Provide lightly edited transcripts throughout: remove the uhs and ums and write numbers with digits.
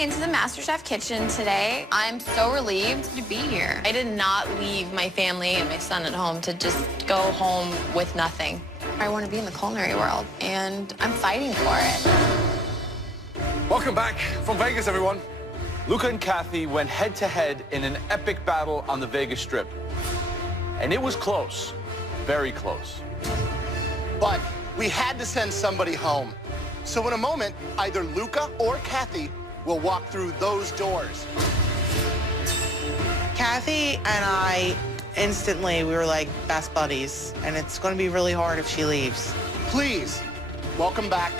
into the Masterchef kitchen today. I'm so relieved to be here. I did not leave my family and my son at home to just go home with nothing. I want to be in the culinary world, and I'm fighting for it. Welcome back from Vegas, everyone. Luca and Kathy went head-to-head in an epic battle on the Vegas Strip. And it was close, very close. But we had to send somebody home. So in a moment, either Luca or Kathy will walk through those doors. Kathy and I, instantly, we were like best buddies. And it's going to be really hard if she leaves. Please, welcome back.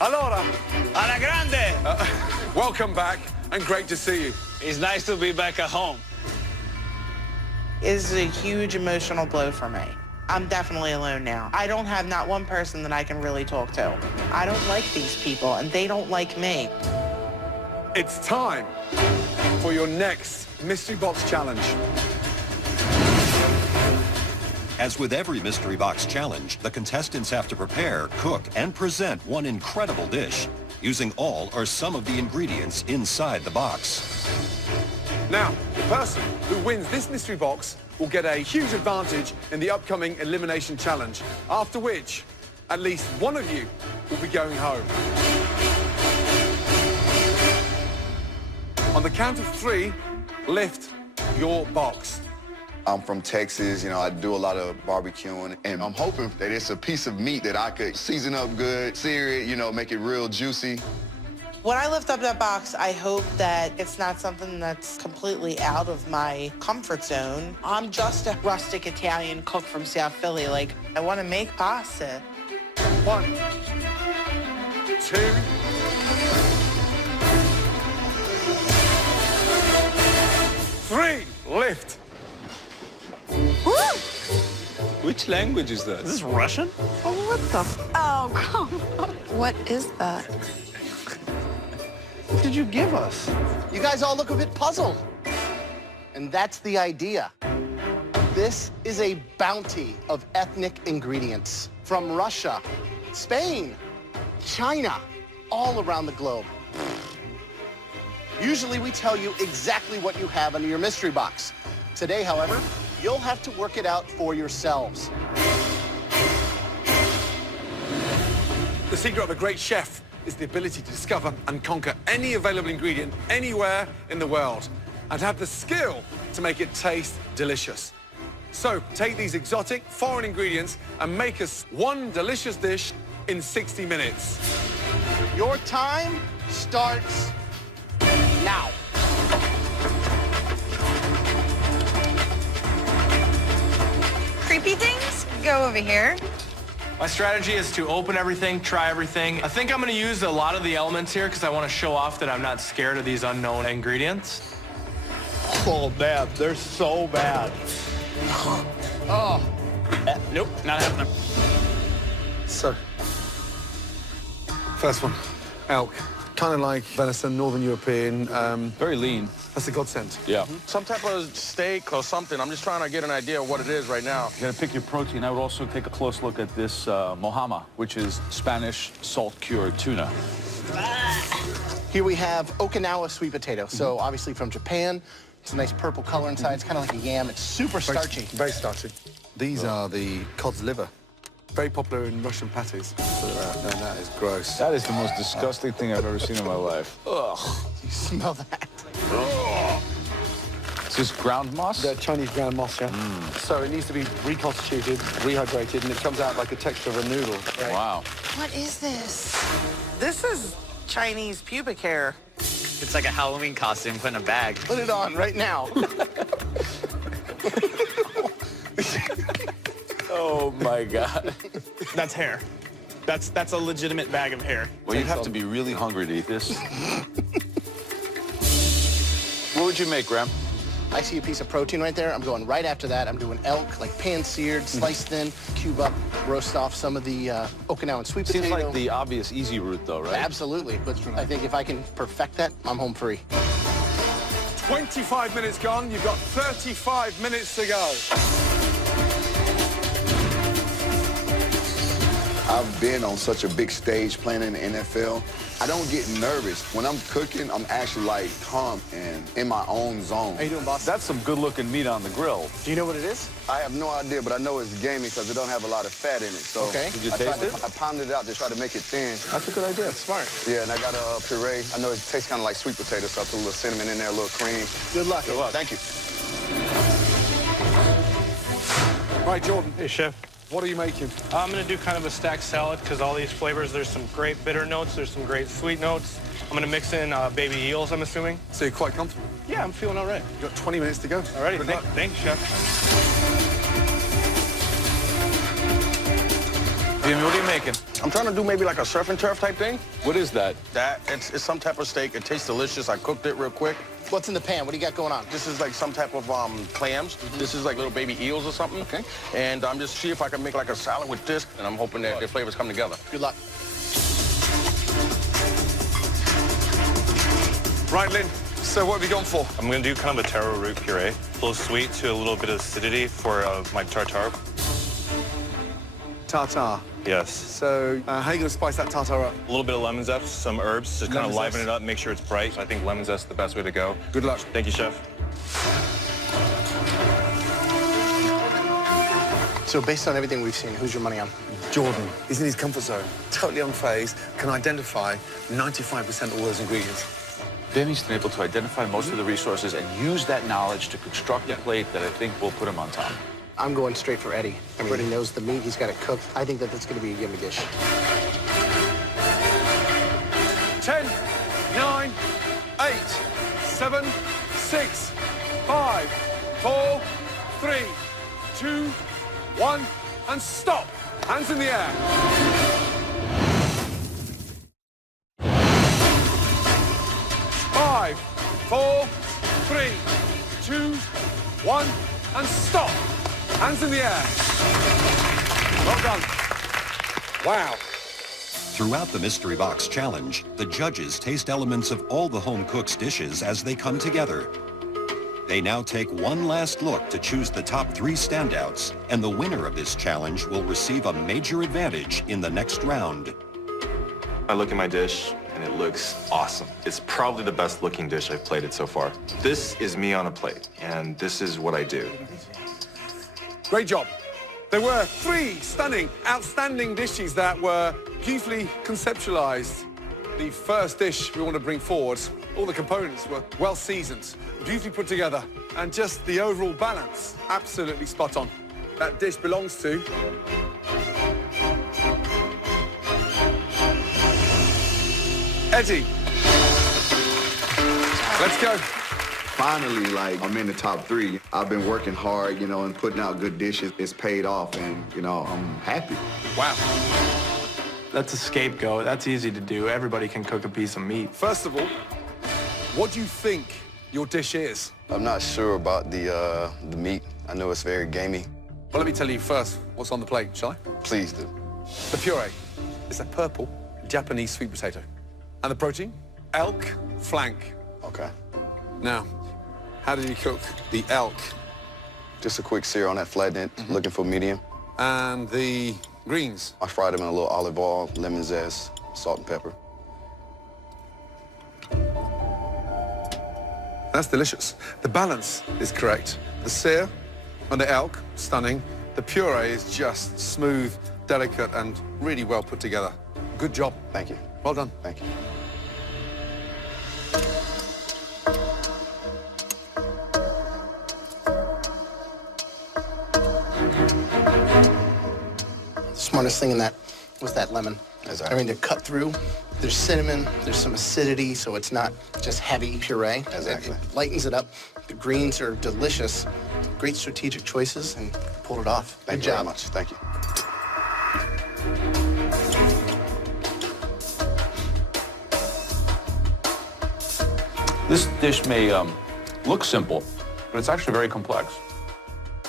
Allora, Alla grande! welcome back, and great to see you. It's nice to be back at home. It's a huge emotional blow for me. I'm definitely alone now. I don't have not one person that I can really talk to. I don't like these people, and they don't like me. It's time for your next Mystery Box Challenge. As with every Mystery Box Challenge, the contestants have to prepare, cook, and present one incredible dish using all or some of the ingredients inside the box. Now, the person who wins this mystery box will get a huge advantage in the upcoming Elimination Challenge, after which at least one of you will be going home. On the count of 3, lift your box. I'm from Texas, you know, I do a lot of barbecuing, and I'm hoping that it's a piece of meat that I could season up good, sear it, you know, make it real juicy. When I lift up that box, I hope that it's not something that's completely out of my comfort zone. I'm just a rustic Italian cook from South Philly. Like, I want to make pasta. 1, 2, 3, lift. Which language is that? Is this Russian? Oh, what the? Oh, come on. What is that? What did you give us? You guys all look a bit puzzled. And that's the idea. This is a bounty of ethnic ingredients from Russia, Spain, China, all around the globe. Usually we tell you exactly what you have under your mystery box. Today, however, you'll have to work it out for yourselves. The secret of a great chef is the ability to discover and conquer any available ingredient anywhere in the world and have the skill to make it taste delicious. So take these exotic foreign ingredients and make us one delicious dish in 60 minutes. Your time starts now. Creepy things? Go over here. My strategy is to open everything, try everything. I think I'm gonna use a lot of the elements here because I want to show off that I'm not scared of these unknown ingredients. Oh, man, they're so bad. Oh, Nope, not happening. So, first one, elk. Kind of like venison, Northern European. Very lean. That's a godsend. Yeah. Some type of steak or something. I'm just trying to get an idea of what it is right now. You gotta pick your protein. I would also take a close look at this mohama, which is Spanish salt-cured tuna. here we have Okinawa sweet potato. So obviously from Japan. It's a nice purple color inside. It's kind of like a yam. It's super starchy. Very starchy. These are the cod's liver. Very popular in Russian patties. No, that is gross. That is the most disgusting thing I've ever seen in my life. Ugh. You smell that? Is this ground moss? The Chinese ground moss, yeah. So it needs to be reconstituted, rehydrated, and it comes out like the texture of a noodle. Right? Wow. What is this? This is Chinese pubic hair. It's like a Halloween costume put in a bag. Put it on right now. Oh, my God. That's hair. That's a legitimate bag of hair. Well, you'd have to be really hungry to eat this. What would you make, Graham? I see a piece of protein right there. I'm going right after that. I'm doing elk, like pan-seared, sliced thin, cube up, roast off some of the Okinawan sweet potato. Seems like the obvious easy route, though, right? Absolutely, but I think if I can perfect that, I'm home free. 25 minutes gone. You've got 35 minutes to go. I've been on such a big stage playing in the NFL. I don't get nervous. When I'm cooking, I'm actually like calm and in my own zone. How you doing, boss? That's some good-looking meat on the grill. Do you know what it is? I have no idea, but I know it's gamey because it don't have a lot of fat in it. So Okay. Did you taste it? I pounded it out to try to make it thin. That's a good idea. Smart. Yeah, and I got a puree. I know it tastes kind of like sweet potato, so I put a little cinnamon in there, a little cream. Good luck. Good luck. Thank you. Right, Jordan, Hey, Chef. what are you making? I'm gonna do kind of a stacked salad because all these flavors, there's some great bitter notes, there's some great sweet notes. I'm gonna mix in baby eels, I'm assuming. So you're quite comfortable. Yeah, I'm feeling all right. You've got 20 minutes to go. Alrighty, Good luck. thanks, Chef. Jimmy, what are you making? I'm trying to do maybe like a surf and turf type thing. What is that? It's some type of steak. It tastes delicious. I cooked it real quick. What's in the pan? What do you got going on? This is like some type of clams. This is like little baby eels or something. Okay. And I'm just see if I can make like a salad with this, and I'm hoping that the flavors come together. Good luck. Right, Lynn, so what have you gone for? I'm gonna do kind of a taro root puree. A little sweet to a little bit of acidity for my tartare. Tartare. Yes. So how are you going to spice that tartare up? A little bit of lemon zest, some herbs to kind Lemon of liven zest. it up, make sure it's bright. I think lemon zest is the best way to go. Good luck. Thank you, Chef. So based on everything we've seen, who's your money on? Jordan is in his comfort zone, totally unfazed, can identify 95% of all those ingredients. Benny's been able to identify most of the resources and use that knowledge to construct a plate that I think will put him on top. I'm going straight for Eddie. I mean, he knows the meat. He's got it cooked. I think that that's going to be a yummy dish. 10, 9, 8, 7, 6, 5, 4, 3, 2, 1, and stop. Hands in the air. Five, 4, 3, 2, 1, and stop. Hands in the air. Well done. Wow. Throughout the Mystery Box Challenge, the judges taste elements of all the home cook's dishes as they come together. They now take one last look to choose the top 3 standouts, and the winner of this challenge will receive a major advantage in the next round. I look at my dish and it looks awesome. It's probably the best looking dish I've plated so far. This is me on a plate, and this is what I do. Great job. There were 3 stunning, outstanding dishes that were beautifully conceptualized. The first dish we want to bring forward, all the components were well seasoned, beautifully put together, and just the overall balance, absolutely spot on. That dish belongs to... Eddie. Let's go. Finally, like, I'm in the top 3. I've been working hard, you know, and putting out good dishes. It's paid off, and, you know, I'm happy. Wow. That's a scapegoat. That's easy to do. Everybody can cook a piece of meat. First of all, what do you think your dish is? I'm not sure about the meat. I know it's very gamey. Well, let me tell you first what's on the plate, shall I? Please do. The puree is a purple Japanese sweet potato. And the protein? Elk flank. Okay. Now, how did you cook the elk? Just a quick sear on that flatnet, looking for medium. And the greens? I fried them in a little olive oil, lemon zest, salt and pepper. That's delicious. The balance is correct. The sear and the elk, stunning. The puree is just smooth, delicate, and really well put together. Good job. Thank you. Well done. Thank you. Smartest thing in that was that lemon. Exactly. I mean, to cut through, there's cinnamon, there's some acidity, so it's not just heavy puree. Exactly. It lightens it up. The greens are delicious. Great strategic choices, and pulled it off. Thank Good you job. very much. Thank you. This dish may look simple, but it's actually very complex.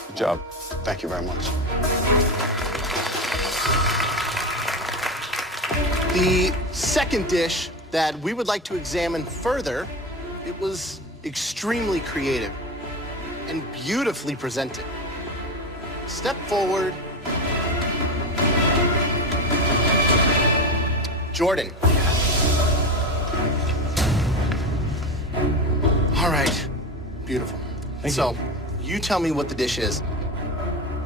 Good job. Thank you very much. The second dish that we would like to examine further, it was extremely creative and beautifully presented. Step forward. Jordan. All right, beautiful. So, you tell me what the dish is.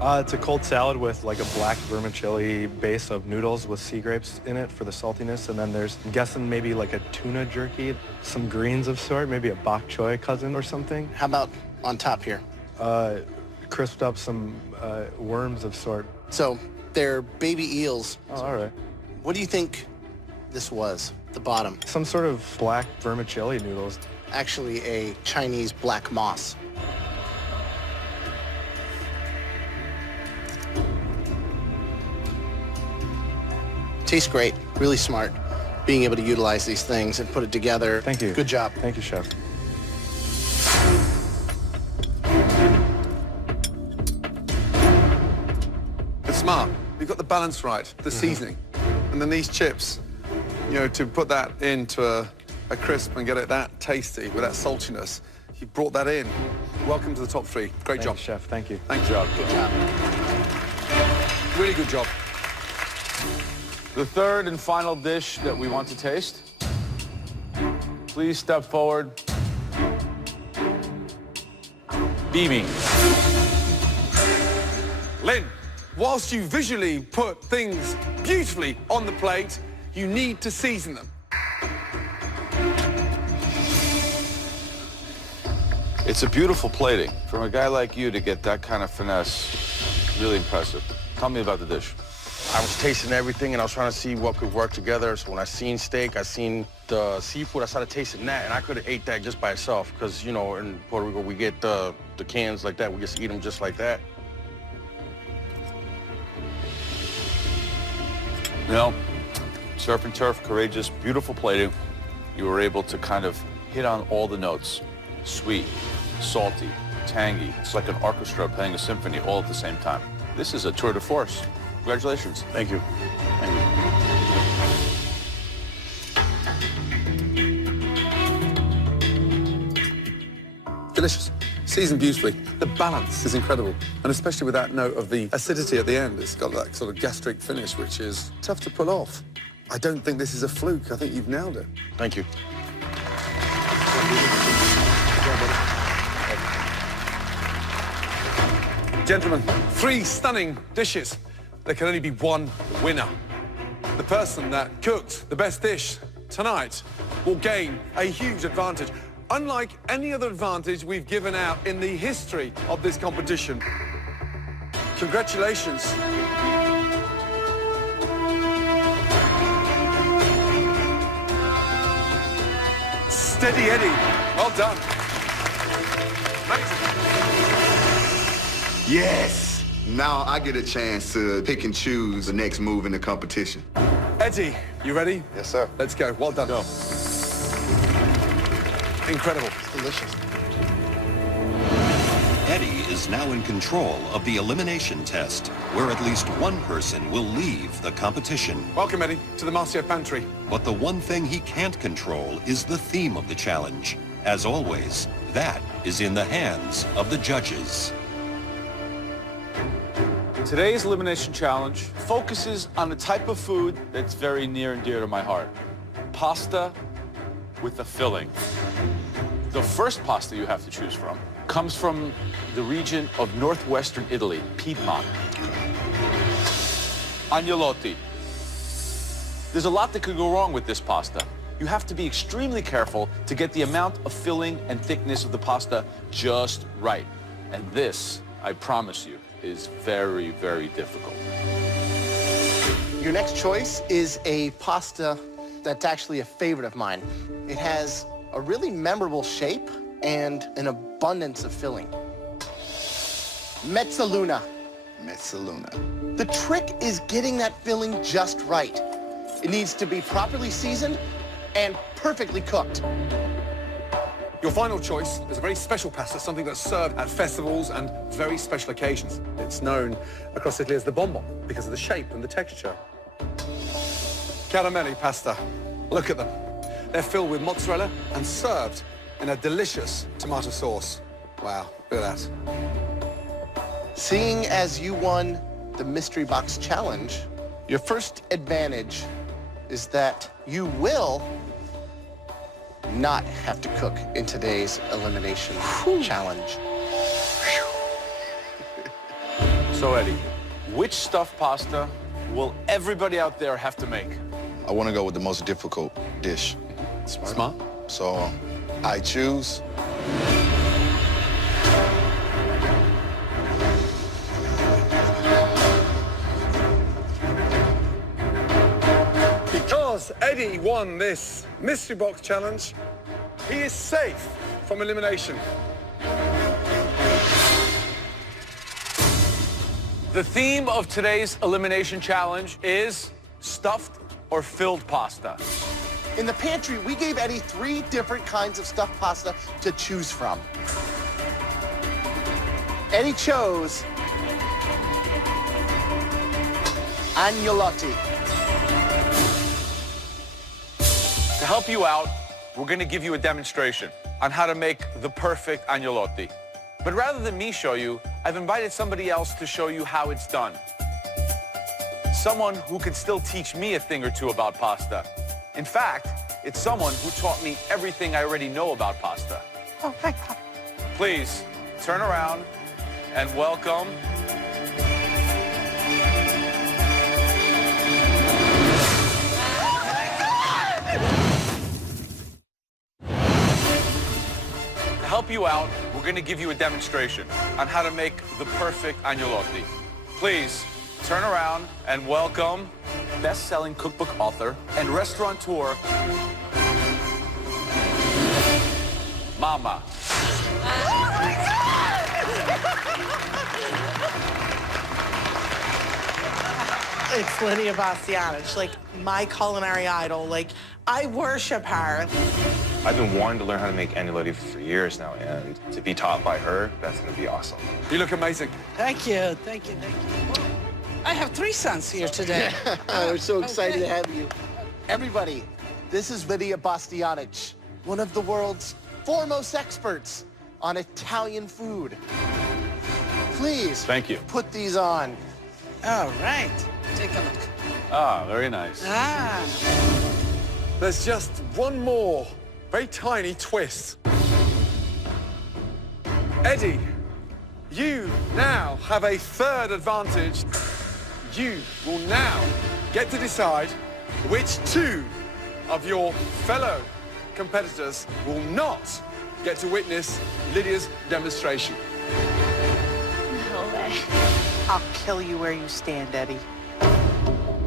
It's a cold salad with like a black vermicelli base of noodles with sea grapes in it for the saltiness. And then there's, I'm guessing, maybe like a tuna jerky, some greens of sort, maybe a bok choy cousin or something. How about on top here? Crisped up some worms of sort. So, they're baby eels. Oh, all right. What do you think this was, the bottom? Some sort of black vermicelli noodles. Actually, a Chinese black moss. Tastes great, really smart, being able to utilize these things and put it together. Thank you. Good job. Thank you, chef. It's smart. You've got the balance right, the seasoning. And then these chips, you know, to put that into a crisp and get it that tasty with that saltiness, you brought that in. Welcome to the top three. Great job. Chef. Thank you. Thank you. Good job. Really good job. The third and final dish that we want to taste. Please step forward. Beaming. Lynn, whilst you visually put things beautifully on the plate, you need to season them. It's a beautiful plating. From a guy like you to get that kind of finesse, really impressive. Tell me about the dish. I was tasting everything, and I was trying to see what could work together. So when I seen steak, I seen the seafood, I started tasting that, and I could have ate that just by itself, because, you know, in Puerto Rico, we get the cans like that. We just eat them just like that. You know, surf and turf, courageous, beautiful plating. You were able to kind of hit on all the notes. Sweet, salty, tangy. It's like an orchestra playing a symphony all at the same time. This is a tour de force. Congratulations. Thank you. Thank you. Delicious. Seasoned beautifully. The balance is incredible. And especially with that note of the acidity at the end, it's got that sort of gastric finish, which is tough to pull off. I don't think this is a fluke. I think you've nailed it. Thank you. Gentlemen, 3 stunning dishes. There can only be one winner. The person that cooked the best dish tonight will gain a huge advantage. Unlike any other advantage we've given out in the history of this competition. Congratulations. Steady Eddie. Well done. Amazing. Yes! Now I get a chance to pick and choose the next move in the competition. Eddie, you ready? Yes, sir. Let's go. Well done. Go. Incredible. Delicious. Eddie is now in control of the elimination test, where at least one person will leave the competition. Welcome, Eddie, to the Masterchef Pantry. But the one thing he can't control is the theme of the challenge. As always, that is in the hands of the judges. Today's elimination challenge focuses on a type of food that's very near and dear to my heart. Pasta with a filling. The first pasta you have to choose from comes from the region of northwestern Italy, Piedmont. Agnolotti. There's a lot that could go wrong with this pasta. You have to be extremely careful to get the amount of filling and thickness of the pasta just right. And this, I promise you, is very, very difficult. Your next choice is a pasta that's actually a favorite of mine. It has a really memorable shape and an abundance of filling. Mezzaluna. Mezzaluna. The trick is getting that filling just right. It needs to be properly seasoned and perfectly cooked. Your final choice is a very special pasta, something that's served at festivals and very special occasions. It's known across Italy as the bonbon because of the shape and the texture. Caramelli pasta. Look at them. They're filled with mozzarella and served in a delicious tomato sauce. Wow, look at that. Seeing as you won the Mystery Box Challenge, your first advantage is that you will not have to cook in today's elimination challenge. So, Eddie, which stuffed pasta will everybody out there have to make? I want to go with the most difficult dish. Smart. So I choose Because Eddie won this Mystery Box Challenge, he is safe from elimination. The theme of today's elimination challenge is stuffed or filled pasta. In the pantry, we gave Eddie 3 different kinds of stuffed pasta to choose from. Eddie chose agnolotti. To help you out, we're going to give you a demonstration on how to make the perfect agnolotti. But rather than me show you, I've invited somebody else to show you how it's done. Someone who can still teach me a thing or two about pasta. In fact, it's someone who taught me everything I already know about pasta. Oh, my God. Please, turn around and welcome To help you out, we're going to give you a demonstration on how to make the perfect agnolotti. Please, turn around and welcome best-selling cookbook author and restaurateur, Mama. It's Lydia Bastianich, like my culinary idol. Like, I worship her. I've been wanting to learn how to make agnolotti for years now, and to be taught by her, that's going to be awesome. You look amazing. Thank you, thank you, thank you. I have 3 sons here today. We're so excited to have you. Everybody, this is Lydia Bastianich, one of the world's foremost experts on Italian food. Please, Thank you. put these on. All right, take a look. Ah, very nice. Ah, There's just one more very tiny twist. Eddie, you now have a 3rd advantage. You will now get to decide which 2 of your fellow competitors will not get to witness Lydia's demonstration. No way. I'll kill you where you stand, Eddie.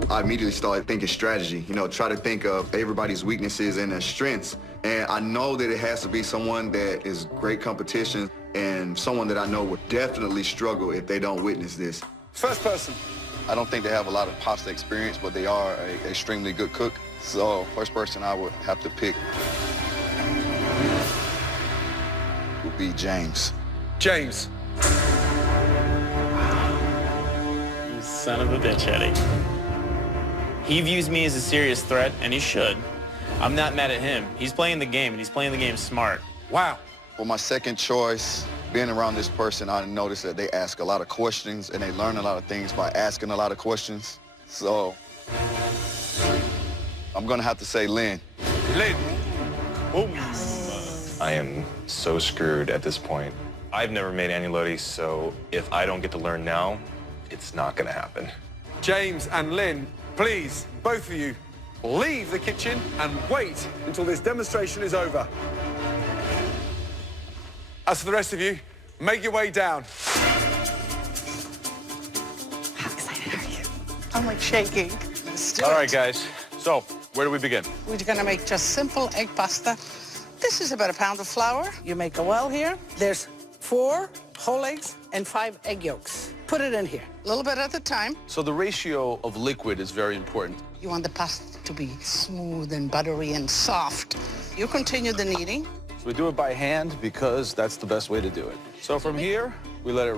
I immediately started thinking strategy, try to think of everybody's weaknesses and their strengths. And I know that it has to be someone that is great competition and someone that I know would definitely struggle if they don't witness this. First person. I don't think they have a lot of pasta experience, but they are an extremely good cook. So first person I would have to pick would be James. James. You son of a bitch, Eddie. He views me as a serious threat, and he should. I'm not mad at him. He's playing the game, and he's playing the game smart. Wow. For my second choice, being around this person, I noticed that they ask a lot of questions and they learn a lot of things by asking a lot of questions. So I'm gonna have to say Lynn. Lynn. Oh. I am so screwed at this point. I've never made agnolotti, so if I don't get to learn now, it's not going to happen. James and Lynn, please, both of you, leave the kitchen and wait until this demonstration is over. As for the rest of you, make your way down. How excited are you? I'm like shaking. let's do All it. right, guys. So, where do we begin? We're gonna make just simple egg pasta. This is about 1 pound of flour. You make a well here. There's 4 whole eggs and 5 egg yolks. Put it in here, a little bit at a time. So the ratio of liquid is very important. You want the pasta to be smooth and buttery and soft. You continue the kneading. We do it by hand because that's the best way to do it. So from here, we let it